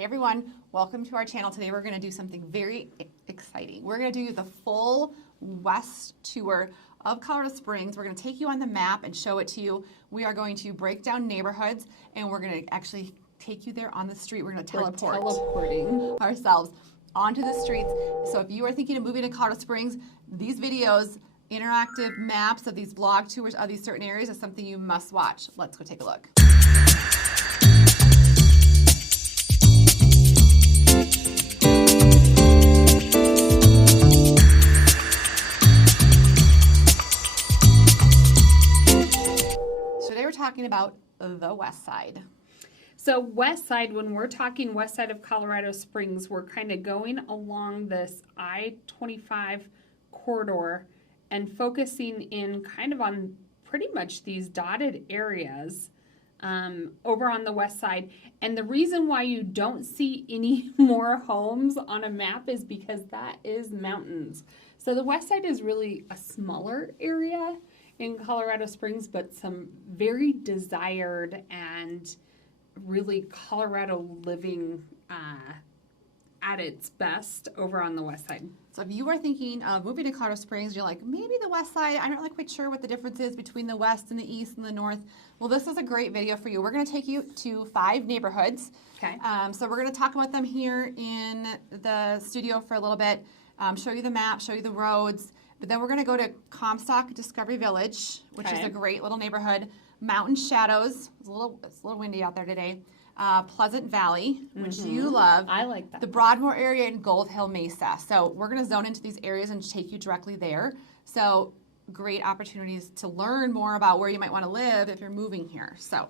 Hey everyone, welcome to our channel. Today we're going to do something very exciting. We're going to do the full west tour of Colorado Springs. We're going to take you on the map and show it to you. We are going to break down neighborhoods and we're going to actually take you there on the street. We're going to teleporting ourselves onto the streets. So if you are thinking of moving to Colorado Springs, these videos, interactive maps of these blog tours of these certain areas is something you must watch. Let's go take a look. Talking about the west side. So west side, when we're talking west side of Colorado Springs, we're kind of going along this I-25 corridor and focusing in kind of on pretty much these dotted areas over on the west side. And the reason why you don't see any more homes on a map is because that is mountains. So the west side is really a smaller area in Colorado Springs, but some very desired and really Colorado living at its best over on the west side. So if you are thinking of moving to Colorado Springs, you're like, maybe the west side, I'm not really quite sure what the difference is between the west and the east and the north. Well, this is a great video for you. We're going to take you to 5 neighborhoods. Okay. So we're going to talk about them here in the studio for a little bit, show you the map, show you the roads. But then we're going to go to Comstock Discovery Village, which is a great little neighborhood. Mountain Shadows. It's a little windy out there today. Pleasant Valley, which you love. I like that. The Broadmoor area and GoldHill Mesa. So we're going to zone into these areas and take you directly there. So great opportunities to learn more about where you might want to live if you're moving here. So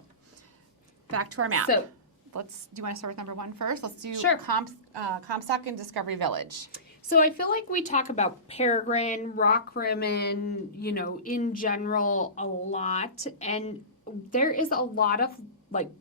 back to our map. So do you want to start with number 1 first? Let's do Comstock and Discovery Village. So I feel like we talk about Peregrine, Rockrimmon, in general a lot. And there is a lot of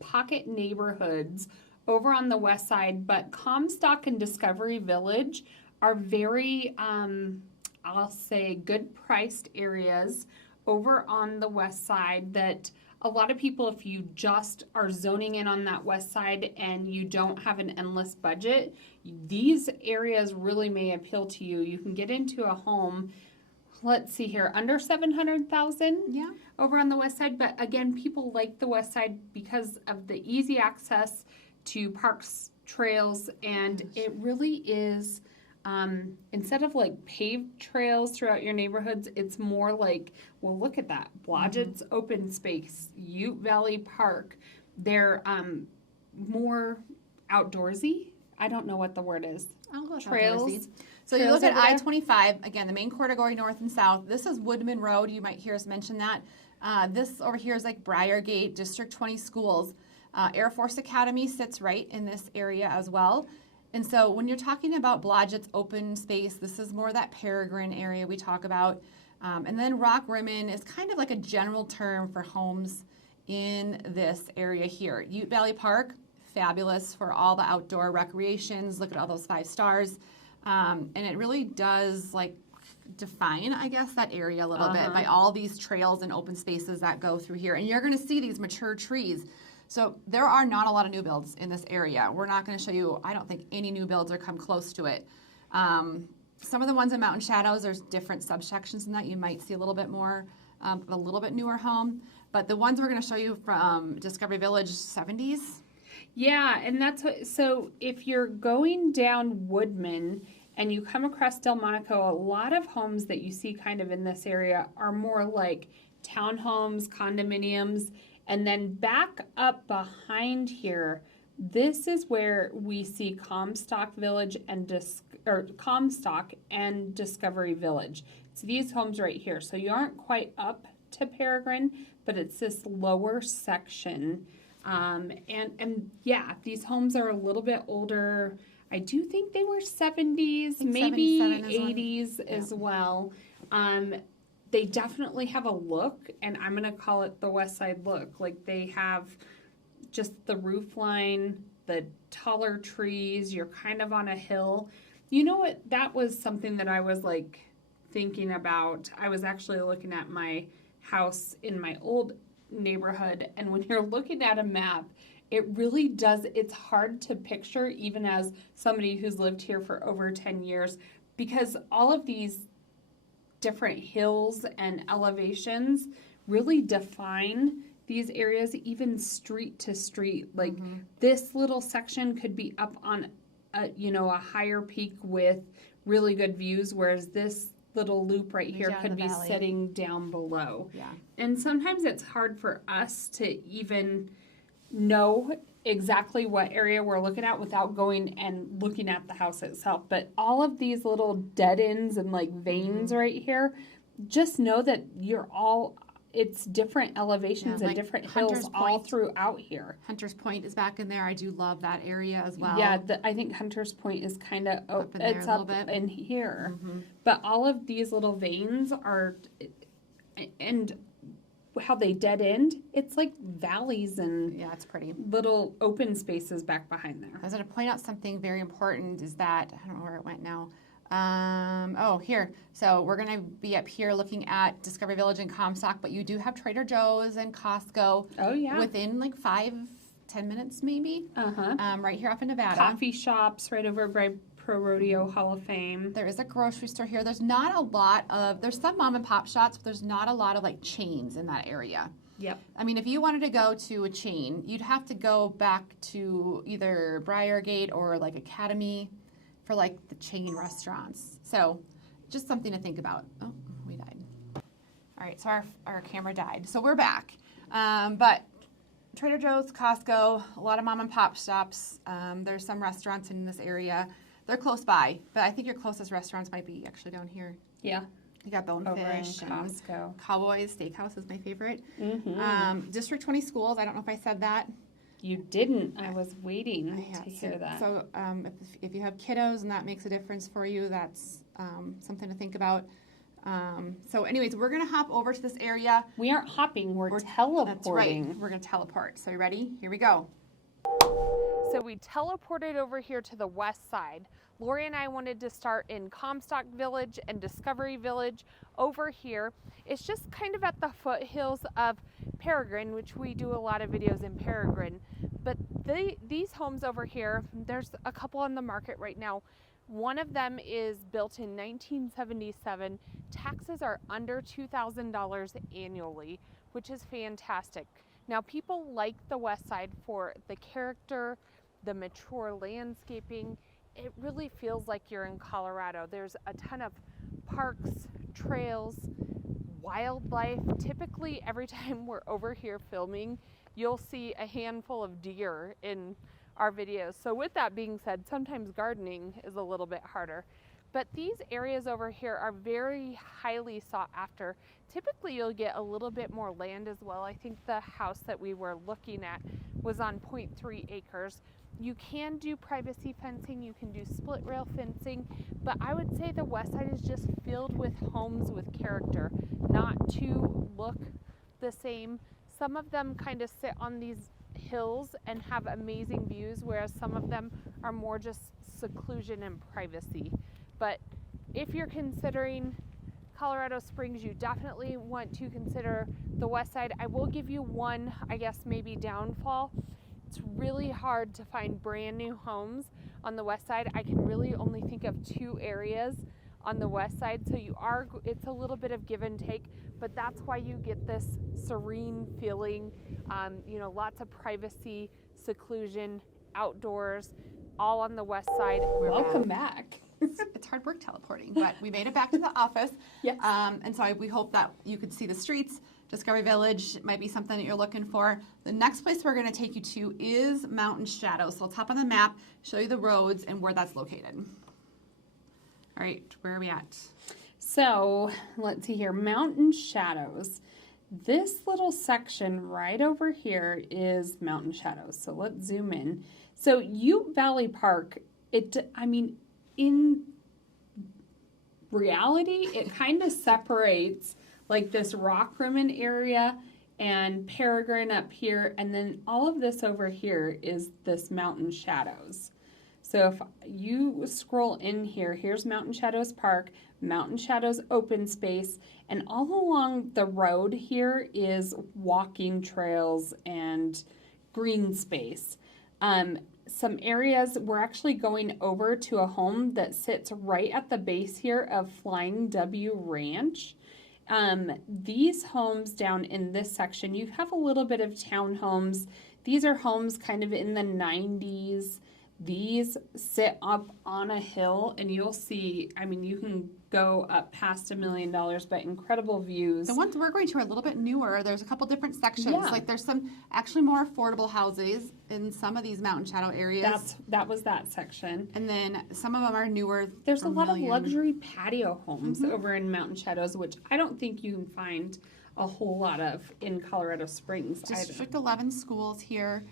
pocket neighborhoods over on the west side. But Comstock and Discovery Village are very, I'll say, good priced areas over on the west side that a lot of people, if you just are zoning in on that west side and you don't have an endless budget, these areas really may appeal to you. You can get into a home, let's see here, under $700,000 over on the west side. But again, people like the west side because of the easy access to parks, trails, and it really is, instead of paved trails throughout your neighborhoods, it's more well, look at that. Blodgett's Open Space, Ute Valley Park. They're more outdoorsy. I don't know what the word is. Trails. So you look at I-25, again, the main corridor going north and south. This is Woodman Road. You might hear us mention that. This over here is Briargate, District 20 schools. Air Force Academy sits right in this area as well. And so when you're talking about Blodgett's Open Space, this is more that Peregrine area we talk about. And then Rockrimmon is kind of like a general term for homes in this area here. Ute Valley Park, fabulous for all the outdoor recreations. Look at all those 5 stars. And it really does define, I guess, that area a little bit by all these trails and open spaces that go through here. And you're going to see these mature trees. So there are not a lot of new builds in this area. We're not going to show you, I don't think, any new builds or come close to it. Some of the ones in Mountain Shadows, there's different subsections in that. You might see a little bit more, a little bit newer home. But the ones we're going to show you from Discovery Village, 70s. Yeah, and that's so if you're going down Woodman and you come across Delmonico, a lot of homes that you see kind of in this area are more like townhomes, condominiums. And then back up behind here, this is where we see Comstock Village and Comstock and Discovery Village. It's these homes right here. So you aren't quite up to Peregrine, but it's this lower section. And yeah, these homes are a little bit older. I do think they were 70s, maybe 80s as well. They definitely have a look, and I'm going to call it the West Side look. They have just the roof line, the taller trees, you're kind of on a hill. You know what? That was something that I was thinking about. I was actually looking at my house in my old neighborhood, and when you're looking at a map it really does, it's hard to picture even as somebody who's lived here for over 10 years because all of these different hills and elevations really define these areas, even street to street. Like this little section could be up on a higher peak with really good views, whereas this little loop right here could be sitting down below. Yeah. And sometimes it's hard for us to even know exactly what area we're looking at without going and looking at the house itself. But all of these little dead ends and like veins right here, just know that it's different elevations and like different Hunter's hills all Point. throughout here. Hunter's Point is back in there. I do love that area as well. Yeah, I think Hunter's Point is kind of Up in there it's a little up bit. in here. But all of these little veins are, and how they dead end, it's like valleys and Yeah, it's pretty. little open spaces back behind there. I was going to point out something very important is that, I don't know where it went now. Here. So we're going to be up here looking at Discovery Village and Comstock, but you do have Trader Joe's and Costco Oh yeah. within like 5-10 minutes maybe, right here off in Nevada. Coffee shops right over by Pro Rodeo Hall of Fame. There is a grocery store here. There's not a lot of, there's some mom and pop shops, but there's not a lot of like chains in that area. Yep. I mean, if you wanted to go to a chain, you'd have to go back to either Briargate or like Academy for like the chain restaurants. So just something to think about. Oh, we died. All right, so our camera died. So we're back. But Trader Joe's, Costco, a lot of mom and pop shops. There's some restaurants in this area. They're close by, but I think your closest restaurants might be actually down here. Yeah. You got Bonefish Over in and Costco. Cowboys Steakhouse is my favorite. District 20 schools. I don't know if I said that. You didn't. I was waiting to hear that. So if you have kiddos and that makes a difference for you, that's something to think about. So anyways, we're going to hop over to this area. We aren't hopping, we're teleporting. That's right. We're going to teleport. So you ready? Here we go. So we teleported over here to the west side. Lori and I wanted to start in Comstock Village and Discovery Village over here. It's just kind of at the foothills of Peregrine, which we do a lot of videos in Peregrine. But these homes over here, there's a couple on the market right now. One of them is built in 1977. Taxes are under $2,000 annually, which is fantastic. Now, people like the west side for the character, the mature landscaping. It really feels like you're in Colorado. There's a ton of parks, trails, wildlife. Typically, every time we're over here filming, you'll see a handful of deer in our videos. So with that being said, sometimes gardening is a little bit harder. But these areas over here are very highly sought after. Typically, you'll get a little bit more land as well. I think the house that we were looking at was on 0.3 acres. You can do privacy fencing, you can do split rail fencing, but I would say the west side is just filled with homes with character, not to look the same. Some of them kind of sit on these hills and have amazing views, whereas some of them are more just seclusion and privacy. But if you're considering Colorado Springs, you definitely want to consider the west side. I will give you one, I guess, maybe downfall. It's really hard to find brand new homes on the west side. I can really only think of 2 areas on the west side, so it's a little bit of give and take, but that's why you get this serene feeling, lots of privacy, seclusion, outdoors, all on the west side. Welcome back. It's hard work teleporting, but we made it back to the office. Yes. And so we hope that you could see the streets. Discovery Village might be something that you're looking for. The next place we're going to take you to is Mountain Shadows. So I'll tap on the map, show you the roads and where that's located. All right, where are we at? So let's see here, Mountain Shadows. This little section right over here is Mountain Shadows. So let's zoom in. So Ute Valley Park, in reality, it kind of separates like this Rockrimmon area and Peregrine up here, and then all of this over here is this Mountain Shadows. So if you scroll in here, here's Mountain Shadows Park, Mountain Shadows open space, and all along the road here is walking trails and green space. Some areas, we're actually going over to a home that sits right at the base here of Flying W Ranch. These homes down in this section, you have a little bit of townhomes. These are homes kind of in the 90s. These sit up on a hill, and you'll see, I mean, you can go up past $1 million, but incredible views. The ones we're going to are a little bit newer. There's a couple different sections. Yeah. Like there's some actually more affordable houses in some of these mountain shadow areas. That was that section. And then some of them are newer. There's a from lot of million. luxury patio homes over in Mountain Shadows, which I don't think you can find a whole lot of in Colorado Springs either. District 11 schools here.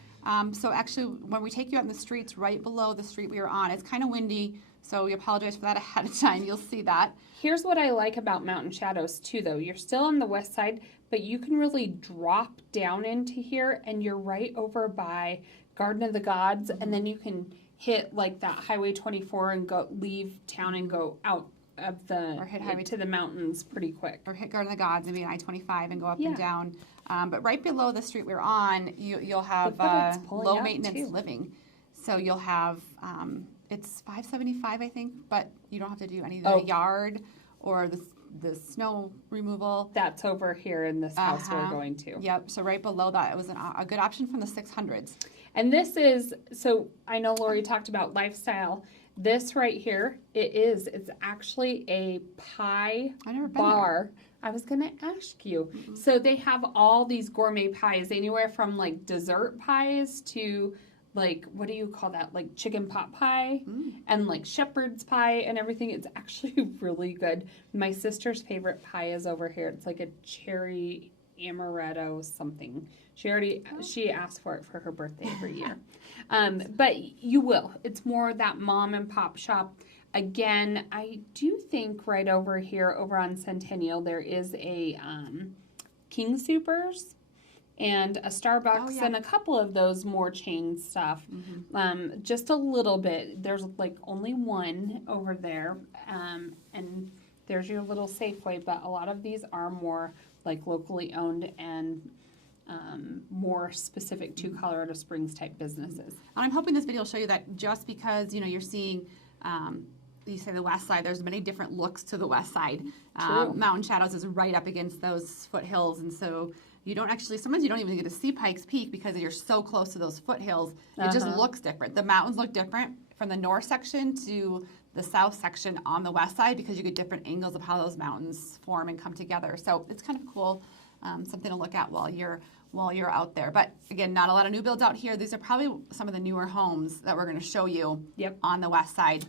So actually, when we take you out in the streets right below the street we were on, it's kind of windy, so we apologize for that ahead of time. You'll see that. Here's what I like about Mountain Shadows too, though. You're still on the west side, but you can really drop down into here, and you're right over by Garden of the Gods, and then you can hit like that Highway 24 and go leave town and go out of the Or hit highway to the mountains pretty quick. Or hit Garden of the Gods and be an I-25 and go up Yeah. and down. But right below the street we're on, you'll have Look what it's pulling low out, maintenance too. living. So you'll have, it's $575, I think, but you don't have to do any of Oh. the yard or the snow removal. That's over here in this house we're Uh-huh. going to. Yep, so right below that, it was a good option from the 600s. And this is, so I know Lori talked about lifestyle. This right here, it's actually a pie I've never been bar. I was going to ask you. So they have all these gourmet pies, anywhere from like dessert pies to like, what do you call that? Like chicken pot pie and like shepherd's pie and everything. It's actually really good. My sister's favorite pie is over here. It's like a cherry amaretto something. She asks for it for her birthday every year. But you will. It's more that mom and pop shop. Again, I do think right over here, over on Centennial, there is a King Soopers and a Starbucks yeah. and a couple of those more chain stuff. Just a little bit. There's like only one over there, and there's your little Safeway, but a lot of these are more like locally owned and more specific to Colorado Springs type businesses. And I'm hoping this video will show you that just because, you're seeing, you say the west side, there's many different looks to the west side. True. Mountain Shadows is right up against those foothills, and so you don't actually, sometimes you don't even get to see Pikes Peak because you're so close to those foothills. It just looks different. The mountains look different from the north section to the south section on the west side because you get different angles of how those mountains form and come together. So it's kind of cool, something to look at while you're out there. But again, not a lot of new builds out here. These are probably some of the newer homes that we're going to show you on the west side.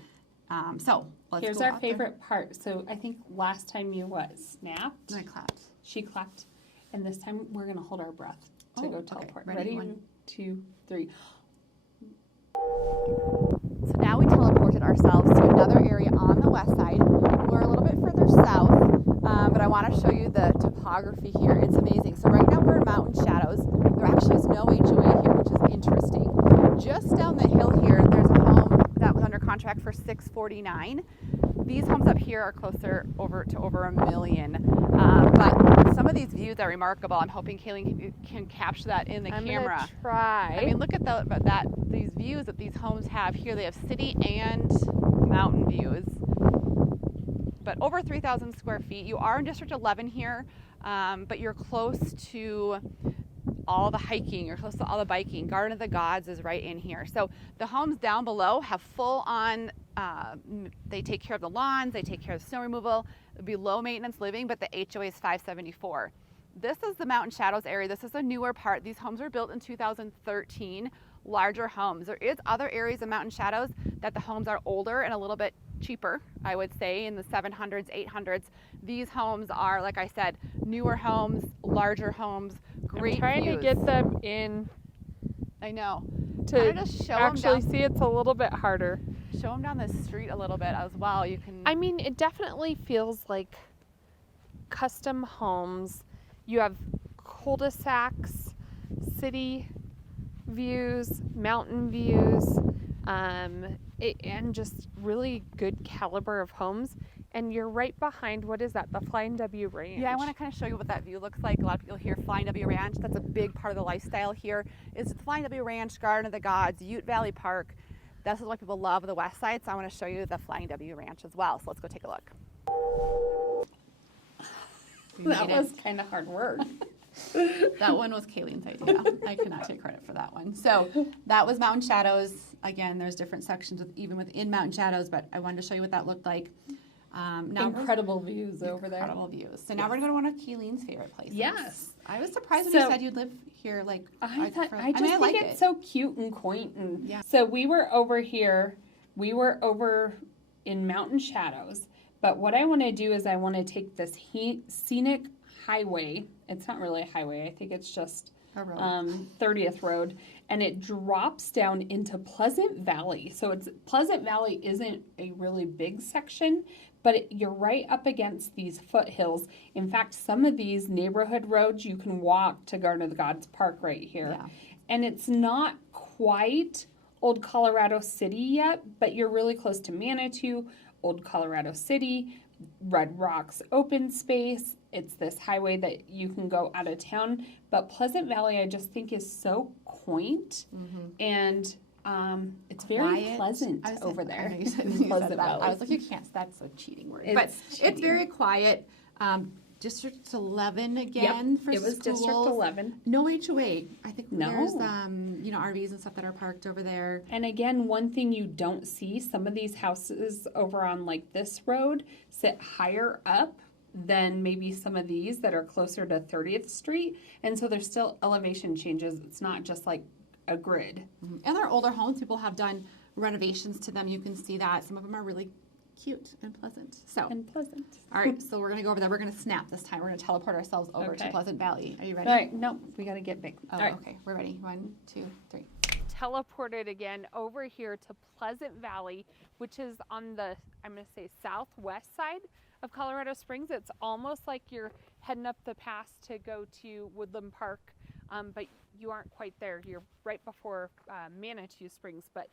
So let's Here's go our out there. favorite part. So I think last time you snapped? I clapped. She clapped. And this time we're going to hold our breath to Oh, go okay. teleport. Ready? Ready? 1, 2, 3. So now we teleported ourselves to another area on the west side. We're a little bit further south, but I want to show you the topography here. It's amazing. So right now we're in Mountain Shadows. There actually is no HOA here, which is interesting. Just down the hill here, there's a home that was under contract for $649. These homes up here are closer over $1 million. But some of these views are remarkable. I'm hoping Kayleen can capture that in the camera. I'm gonna try. I mean, look at these views that these homes have here. They have city and mountain views. But over 3,000 square feet. You are in District 11 here, but you're close to all the hiking. You're close to all the biking. Garden of the Gods is right in here. So the homes down below have full on, they take care of the lawns, they take care of snow removal. It would be low maintenance living, but the HOA is $574. This is the Mountain Shadows area. This is a newer part. These homes were built in 2013, larger homes. There is other areas of Mountain Shadows that the homes are older and a little bit cheaper, I would say, in the 700s, 800s. These homes are, like I said, newer homes, larger homes, great I'm trying views. to get them in I know. to Just show actually them see. It's a little bit harder. show them down the street a little bit as well. You can. I mean, it definitely feels like custom homes. You have cul-de-sacs, city views, mountain views, and just really good caliber of homes. And you're right behind, what is that, the Flying W Ranch? Yeah, I want to kind of show you what that view looks like. A lot of people hear Flying W Ranch. That's a big part of the lifestyle here. Is Flying W Ranch, Garden of the Gods, Ute Valley Park. This is why people love the west side, so I want to show you the Flying W Ranch as well. So let's go take a look. That was kind of hard work. That one was Kayleen's idea. I cannot take credit for that one. So that was Mountain Shadows. Again, there's different sections even within Mountain Shadows, but I wanted to show you what that looked like. Incredible views over there. Incredible views. So now we're going to go to one of Kayleen's favorite places. Yes. I was surprised when you said you'd live here. Like I just I think like it's so cute and quaint. And Yeah. So we were over here. We were over in Mountain Shadows. But what I want to do is I want to take this scenic highway. It's not really a highway. I think it's just a road. 30th Road, and it drops down into Pleasant Valley. So Pleasant Valley isn't a really big section, but you're right up against these foothills. In fact, some of these neighborhood roads you can walk to Garden of the Gods Park right here. Yeah. And it's not quite Old Colorado City yet, but you're really close to Manitou, Old Colorado City, Red Rocks open space. It's this highway that you can go out of town. But Pleasant Valley, I just think, is so quaint, and it's very Quiet. pleasant I was over like, there. I know you said, in you said Pleasant that. Valley. I was like, you can't. That's a cheating word. It's But cheating. it's very quiet. District 11 again for it was schools. District 11. No HOA. I think No. there's RVs and stuff that are parked over there. And again, one thing you don't see, some of these houses over on like this road sit higher up than maybe some of these that are closer to 30th Street. And so there's still elevation changes. It's not just like a grid. And they're older homes. People have done renovations to them. You can see that. Some of them are really cute and pleasant. So, And pleasant. all right, so we're going to go over there. We're going to snap this time. We're going to teleport ourselves over to Okay. Pleasant Valley. Are you ready? All right, no, we got to get big. Oh, All right. okay. We're ready. 1, 2, 3. Teleported again over here to Pleasant Valley, which is on the, I'm going to say, southwest side of Colorado Springs. It's almost like you're heading up the pass to go to Woodland Park, but you aren't quite there. You're right before Manitou Springs, but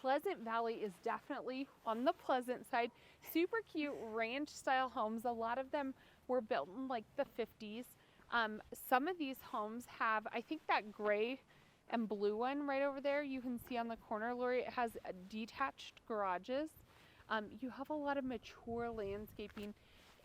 Pleasant Valley is definitely on the pleasant side. Super cute ranch style homes. A lot of them were built in like the 50s. Some of these homes have, I think that gray and blue one right over there you can see on the corner, Lori, it has detached garages. You have a lot of mature landscaping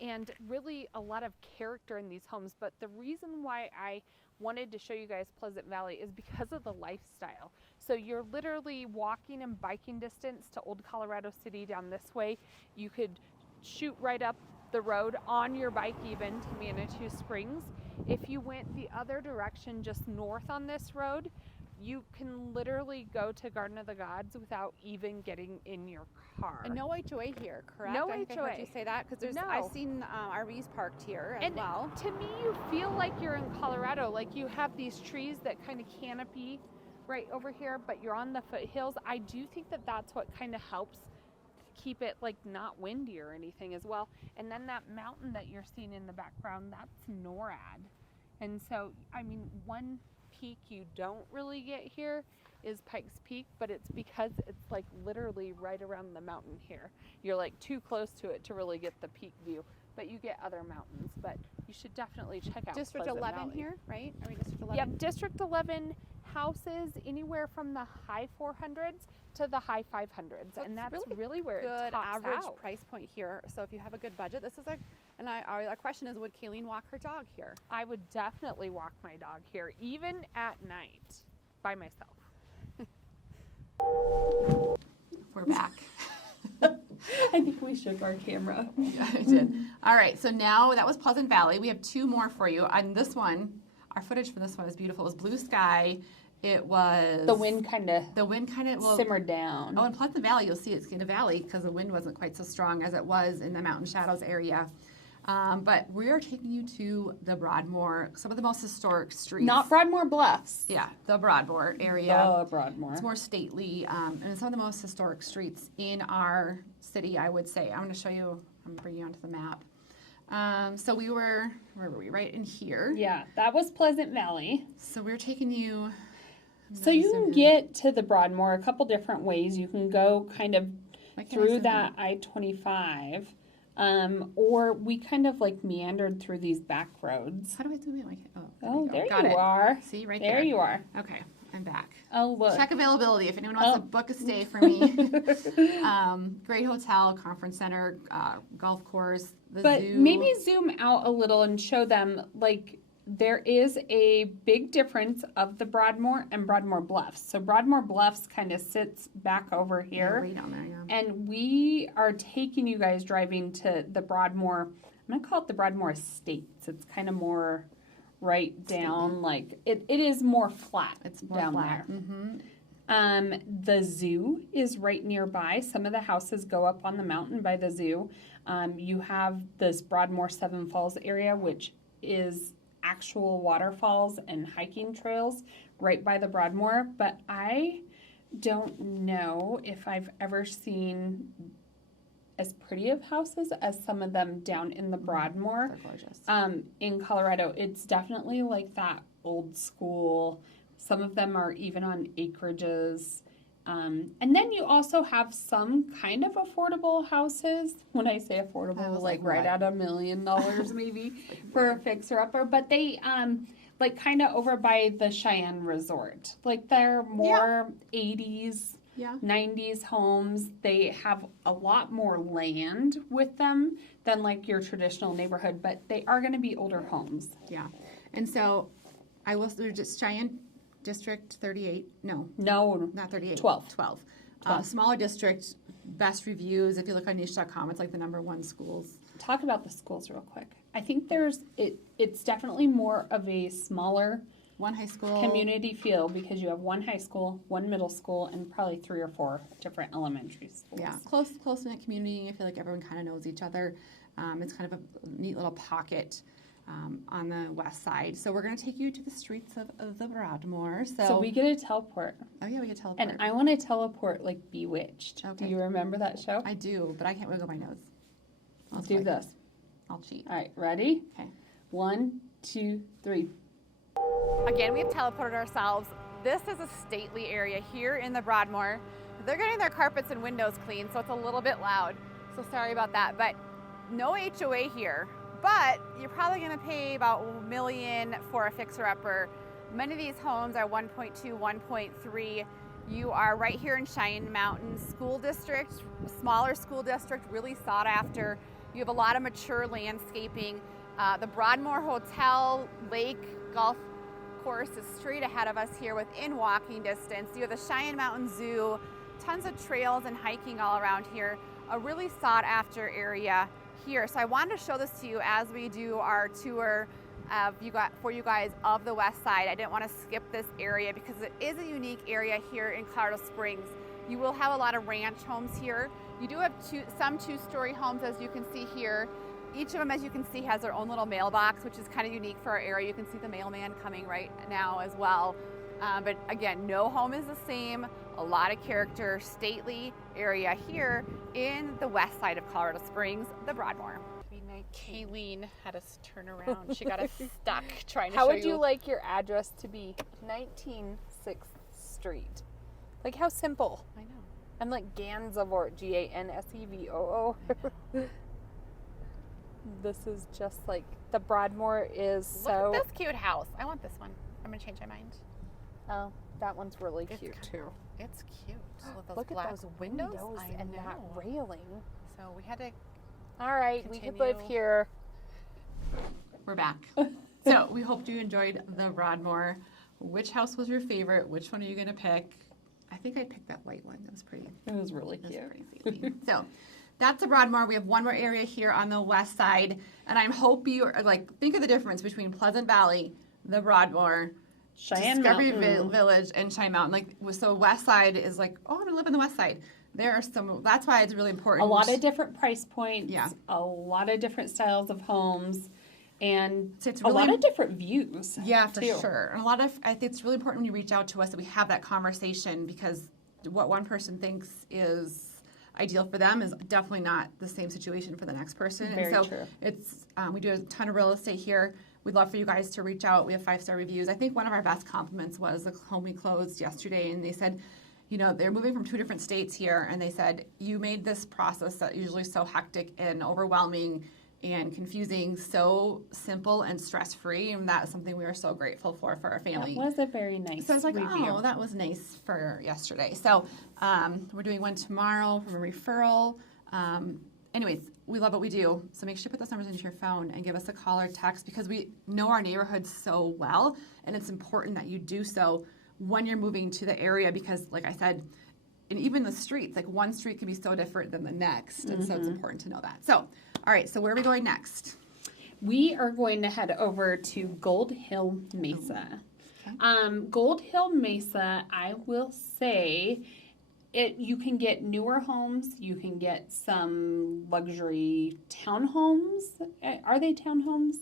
and really a lot of character in these homes. But the reason why I wanted to show you guys Pleasant Valley is because of the lifestyle. So you're literally walking and biking distance to Old Colorado City down this way. You could shoot right up the road on your bike even to Manitou Springs. If you went the other direction, just north on this road, you can literally go to Garden of the Gods without even getting in your car. And no HOA here, correct? No I think I heard HOA. you say that because No. I've seen RVs parked here as And well. to me, you feel like you're in Colorado. Like you have these trees that kind of canopy right over here, but you're on the foothills. I do think that that's what kind of helps keep it like not windy or anything as well. And then that mountain that you're seeing in the background, that's NORAD. And so, I mean, one peak you don't really get here is Pikes Peak, but it's because it's like literally right around the mountain here. You're like too close to it to really get the peak view, but you get other mountains. But you should definitely check out District Pleasant 11 Valley. here, right? Are we District 11? Yep, District 11 houses anywhere from the high 400s to the high 500s, So and it's that's really really where it Good tops average out. price point here. So if you have a good budget, this is our question is, would Kayleen walk her dog here? I would definitely walk my dog here, even at night, by myself. We're back. I think we shook our camera. Yeah, I did. All right, so now that was Pleasant Valley. We have 2 more for you. On this one, our footage for this one is beautiful. It was blue sky. It was The wind kind of simmered down. Oh, in Pleasant Valley, you'll see it's in a valley because the wind wasn't quite so strong as it was in the Mountain Shadows area. But we are taking you to the Broadmoor, some of the most historic streets. Not Broadmoor Bluffs. Yeah, the Broadmoor area. The Broadmoor. It's more stately, and some of the most historic streets in our city, I would say. I'm going to show you, I'm going to bring you onto the map. So we were, where were we? Right in here. Yeah, that was Pleasant Valley. So we're taking you. So you can get to the Broadmoor a couple different ways. You can go kind of Why can't I through zoom that I-25. or we kind of like meandered through these back roads. How do I zoom in? I can't, Oh, there Got you it. are. See, right There there. you are. Okay, I'm back. Oh, look. Check availability if anyone wants to book a stay for me. Great hotel, conference center, golf course, the But zoo. maybe zoom out a little and show them, like, there is a big difference of the Broadmoor and Broadmoor Bluffs. So Broadmoor Bluffs kind of sits back over Yeah, here. way down there, yeah. And we are taking you guys driving to the Broadmoor, I'm going to call it the Broadmoor Estates. It's kind of more right down, like, it is more flat. It's more down flat. there. Mm-hmm. The zoo is right nearby. Some of the houses go up on the mountain by the zoo. You have this Broadmoor Seven Falls area, which is actual waterfalls and hiking trails right by the Broadmoor. But I don't know if I've ever seen as pretty of houses as some of them down in the Broadmoor. They're gorgeous. In Colorado. It's definitely like that old school. Some of them are even on acreages. And then you also have some kind of affordable houses. When I say affordable, I was like like, right what? at $1 million maybe for a fixer-upper. But they like kind of over by the Cheyenne Resort. Like they're more 80s, Yeah. 90s homes. They have a lot more land with them than like your traditional neighborhood, but they are going to be older homes. Yeah. And so I will, they're just Cheyenne District 38. No, No, not 38. 12. 12. Smaller district, best reviews. If you look on niche.com, it's like the #1 schools. talk about the schools real quick. I think it's definitely more of a smaller One high school. community feel because you have one high school, one middle school, and probably 3 or 4 different elementary schools. Yeah, close knit community. I feel like everyone kind of knows each other. It's kind of a neat little pocket on the west side. So we're going to take you to the streets of the Broadmoor. So we get a teleport. Oh yeah, we get teleport. And I want to teleport like Bewitched. Okay. Do you remember that show? I do, but I can't wiggle my nose. Let's do this. I'll cheat. All right, ready? Okay. 1, 2, 3. Again, we've teleported ourselves. This is a stately area here in the Broadmoor. They're getting their carpets and windows cleaned, so it's a little bit loud. So sorry about that, but no HOA here. But you're probably gonna pay about $1 million for a fixer-upper. Many of these homes are 1.2, 1.3. You are right here in Cheyenne Mountain School District, smaller school district, really sought after. You have a lot of mature landscaping. The Broadmoor Hotel, lake, golf course is straight ahead of us here within walking distance. You have the Cheyenne Mountain Zoo, tons of trails and hiking all around here. A really sought after area here. So I wanted to show this to you as we do our tour for you guys of the west side. I didn't want to skip this area because it is a unique area here in Colorado Springs. You will have a lot of ranch homes here. You do have some two-story homes, as you can see here. Each of them, as you can see, has their own little mailbox, which is kind of unique for our area. You can see the mailman coming right now as well. But again, no home is the same. A lot of character, stately area here in the west side of Colorado Springs, the Broadmoor. Kayleen had us turn around. She got us stuck trying to How show would you like your address to be? 19th Street. Like how simple. I know. I'm like Gansevoort, Gansevoo. This is just like the Broadmoor is so. Look at this cute house. I want this one. I'm gonna change my mind. Oh, that one's really cute It's too. It's cute. Look, those Look black at those windows. windows I and know. that railing. So we had to. All right, we could live Continue. here. We're back. So we hope you enjoyed the Broadmoor. Which house was your favorite? Which one are you going to pick? I think I picked that white one. That was pretty. It was really That's cute. pretty sweet. So that's the Broadmoor. We have one more area here on the west side, and I hope you are like think of the difference between Pleasant Valley, the Broadmoor, Cheyenne Discovery Mountain. Village, and Cheyenne Mountain. Like so, west side is like, oh, I'm gonna live in the west side. There are some. That's why it's really important. A lot of different price points. Yeah. A lot of different styles of homes. And So it's a lot really- of different views. Yeah, for too. sure. And I think it's really important when you reach out to us that we have that conversation because what one person thinks is ideal for them is definitely not the same situation for the next person. Very and so true. it's we do a ton of real estate here. We'd love for you guys to reach out. We have 5-star reviews. I think one of our best compliments was the home we closed yesterday, and they said, you know, they're moving from 2 different states here, and they said, you made this process that usually so hectic and overwhelming and confusing so simple and stress-free, and that is something we are so grateful for our family. That was a very nice So I was like, review. oh, that was nice for yesterday. So we're doing one tomorrow from a referral. Anyways, we love what we do. So make sure you put those numbers into your phone and give us a call or text, because we know our neighborhood so well, and it's important that you do so when you're moving to the area, because like I said, and even the streets, like one street can be so different than the next. And so it's important to know that. So, all right, so where are we going next? We are going to head over to GoldHill Mesa. GoldHill Mesa, I will say, you can get newer homes. You can get some luxury townhomes. Are they townhomes?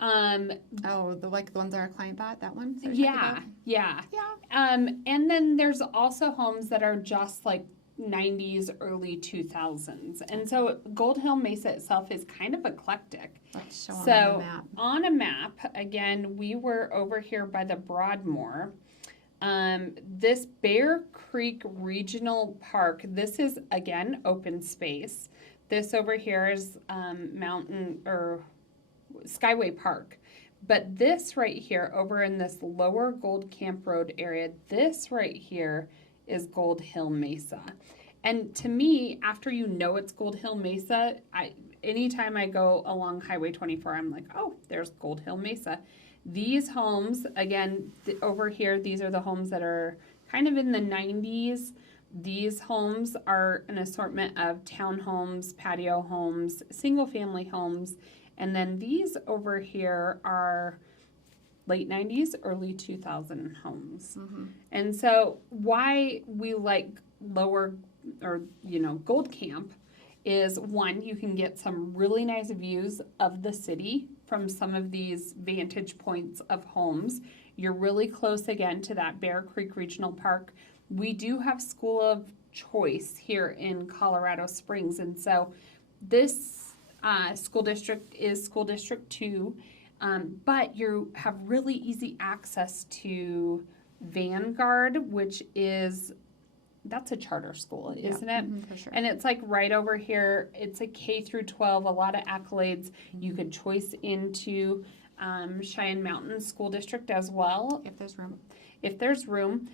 Oh, the ones our client bought, that one? Is that what you're talking Yeah. about? Yeah. And then there's also homes that are just like 90s, early 2000s. And so GoldHill Mesa itself is kind of eclectic. Let's show them So on the map. on a map, again, we were over here by the Broadmoor. This Bear Creek Regional Park, this is, again, open space. This over here is Skyway Park. But this right here, over in this lower Gold Camp Road area, this right here is GoldHill Mesa. And to me, after you know it's GoldHill Mesa, anytime I go along Highway 24, I'm like, oh, there's GoldHill Mesa. These homes, again, over here, these are the homes that are kind of in the 90s. These homes are an assortment of townhomes, patio homes, single-family homes. And then these over here are late 90s, early 2000 homes. Mm-hmm. And so why we like Gold Camp is, one, you can get some really nice views of the city from some of these vantage points of homes. You're really close again to that Bear Creek Regional Park. We do have school of choice here in Colorado Springs, and so this school district is School District 2, but you have really easy access to Vanguard, which that's a charter school, isn't it? For sure. And it's like right over here. It's a K through 12, a lot of accolades. You could choice into Cheyenne Mountain School District as well. If there's room. If there's room.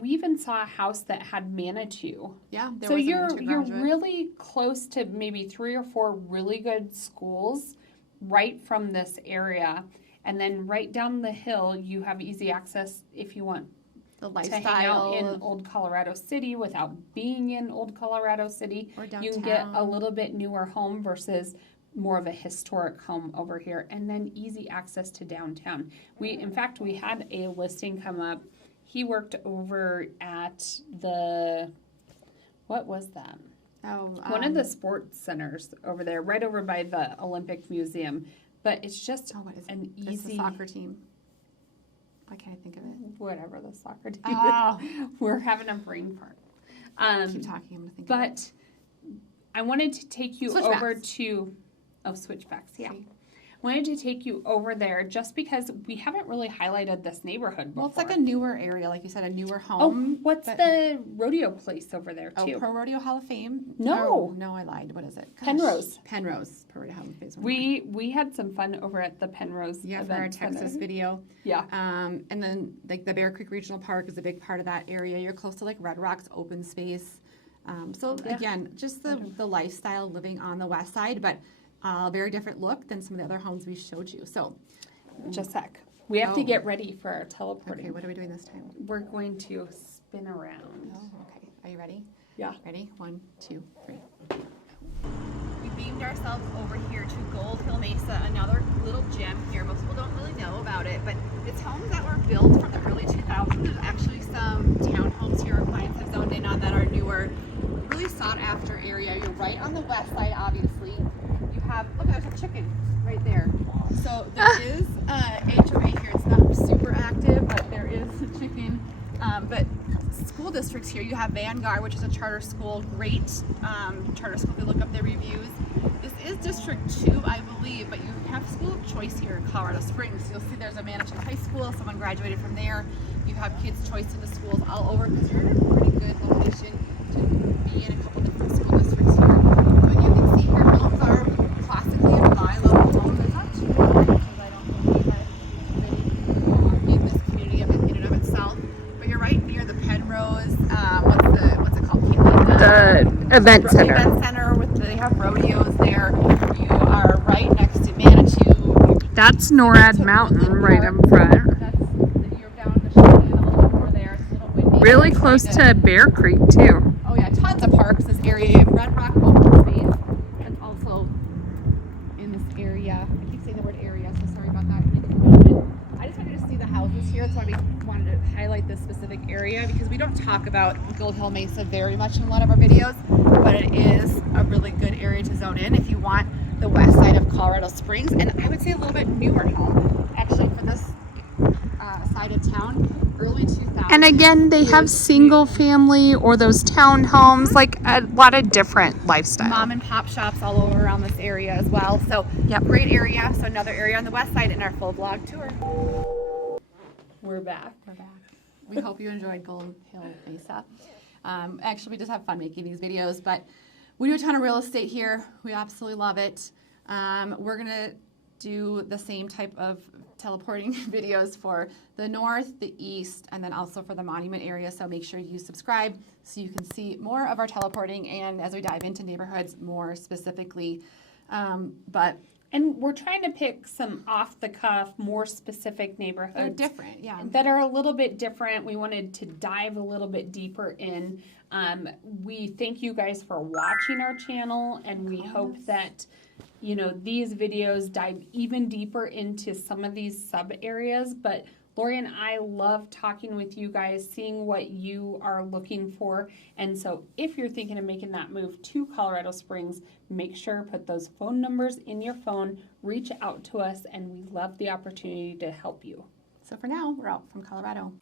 We even saw a house that had Manitou. Yeah. So you're really close to maybe 3 or 4 really good schools right from this area. And then right down the hill, you have easy access if you want the to hang lifestyle out in Old Colorado City without being in Old Colorado City. Or downtown. You can get a little bit newer home versus more of a historic home over here. And then easy access to downtown. In fact, we had a listing come up. He worked over at what was that? One of the sports centers over there, right over by the Olympic Museum. But it's just what is it? an It's easy the soccer team. Why can't I think of it? whatever the soccer team Oh. is. We're having a brain fart. Keep talking. I'm gonna think. Of it. But I wanted to take you Switchbacks. over to Switchbacks. Yeah. See. Wanted to take you over there just because we haven't really highlighted this neighborhood before. Well, it's like a newer area, like you said, a newer Oh, home. what's the rodeo place over there too? Pro Rodeo Hall of Fame? No. No, I lied. What is it? Gosh. Penrose. Penrose. Pro Rodeo Hall of Fame. We had some fun over at the Penrose for our event Texas center. video. Yeah. And then like the Bear Creek Regional Park is a big part of that area. You're close to like Red Rocks open space. Again, just the lifestyle living on the west side, but a very different look than some of the other homes we showed you. So Just a sec. We have to get ready for our teleporting. okay, what are we doing this time? We're going to spin around. Oh, okay. Are you ready? Yeah. Ready? 1, 2, 3. We beamed ourselves over here to GoldHill Mesa, another little gem here. Most people don't really know about it, but it's homes that were built from the early 2000s. There's actually some townhomes here our clients have zoned in on that are newer. Really sought after area. You're right on the west side, obviously. You have, look, there's a chicken right there. So there is HOA here. It's not super active, but there is a chicken. But school school districts here. You have Vanguard, which is a charter school, great charter school if you look up their reviews. This is District 2, I believe, but you have school of choice here in Colorado Springs. You'll see there's a Manitou High School, someone graduated from there. You have kids' choice to the schools all over because you're in a pretty good location to be in a couple different school districts here. But you can see here, homes are classically bi-level homes. They're not too big because I don't believe that really in this community in and of itself. But you're right near the Penrose, what's it called? The event center. Event center they have rodeos there. You are right next to Manitou. That's NORAD Mountain right in front. You're down the Cheyenne a little bit more there. It's a little windy. Really close to Bear Creek too. Oh yeah, tons of parks. This area, you have Red Rock Open Space. That's also in this area. I keep saying the word area, so sorry about that. I just wanted you to see the houses here. That's why we wanted to highlight this specific area because we don't talk about GoldHill Mesa very much in a lot of our videos, but it is a really good area to zone in if you want the west side of Colorado Springs, and I would say a little bit newer home. Actually, for this side of town, early 2000s. And again, they have single family or those townhomes, like a lot of different lifestyles. Mom and pop shops all over around this area as well. So, Yep. Great area. So another area on the west side in our full vlog tour. We're back. We're back. We hope you enjoyed GoldHill Mesa. Actually, we just have fun making these videos, but we do a ton of real estate here. We absolutely love it. We're going to do the same type of teleporting videos for the north, the east, and then also for the monument area. So make sure you subscribe so you can see more of our teleporting and as we dive into neighborhoods more specifically. And we're trying to pick some off-the-cuff, more specific neighborhoods. They're different, yeah. That are a little bit different. We wanted to dive a little bit deeper in. We thank you guys for watching our channel, and we hope that, these videos dive even deeper into some of these sub-areas. But Lori and I love talking with you guys, seeing what you are looking for. And so if you're thinking of making that move to Colorado Springs, make sure to put those phone numbers in your phone, reach out to us, and we love the opportunity to help you. So for now, we're out from Colorado.